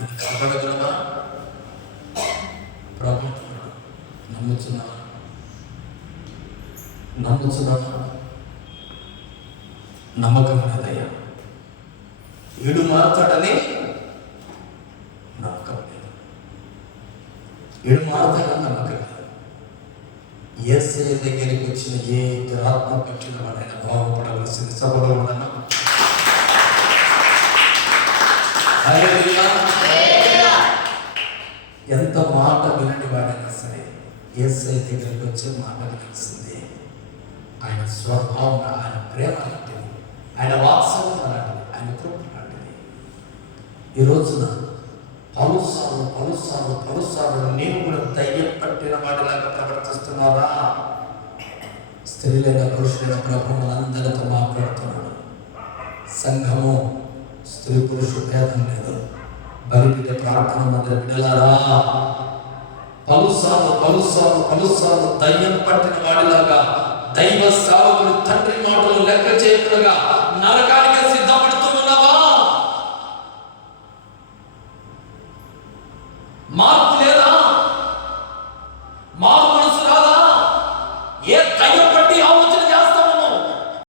కాపాడగలమా? ప్రభు నమ్ముతున్నా నమ్మకం లేదయ్యా. వీడు మారుతాడని నమ్మకం లేదు. వీడు మారుతాడని నమ్మకం లేదు. యేసయ్య దగ్గరికి వచ్చిన ఏ దురాత్మ పట్టిన వాడైనా బాగుపడవలసింది సభలో ఉండను. ఎంత మాట వినని వాడైనా సరే యేసయ్య దగ్గరికి వచ్చే మాట వినాల్సిందే. ఆయన స్వభావం, ఆయన ప్రేమ లాంటిది, ఆయన వాత్సల్యం లాంటిది, ఆయన కృప లాంటిది. ఈ రోజున పలుసార్లు నీవు కూడా దయ్యం పట్టిన వాడిలాగా ప్రవర్తిస్తున్నారా? స్త్రీలైన పురుషులైన ప్రభువు అందరితో మాట్లాడుతున్నాడు. సంఘము స్త్రీ పురుషుడు భేదం లేదు. బలిపీఠ ప్రార్థన మధ్య బిడ్డలారా, పలుసార్లు దయ్యం పట్టిన వాడిలాగా దైవ సేవకుడు తండ్రి మాటలు లెక్క చేయకుండా నరకానికి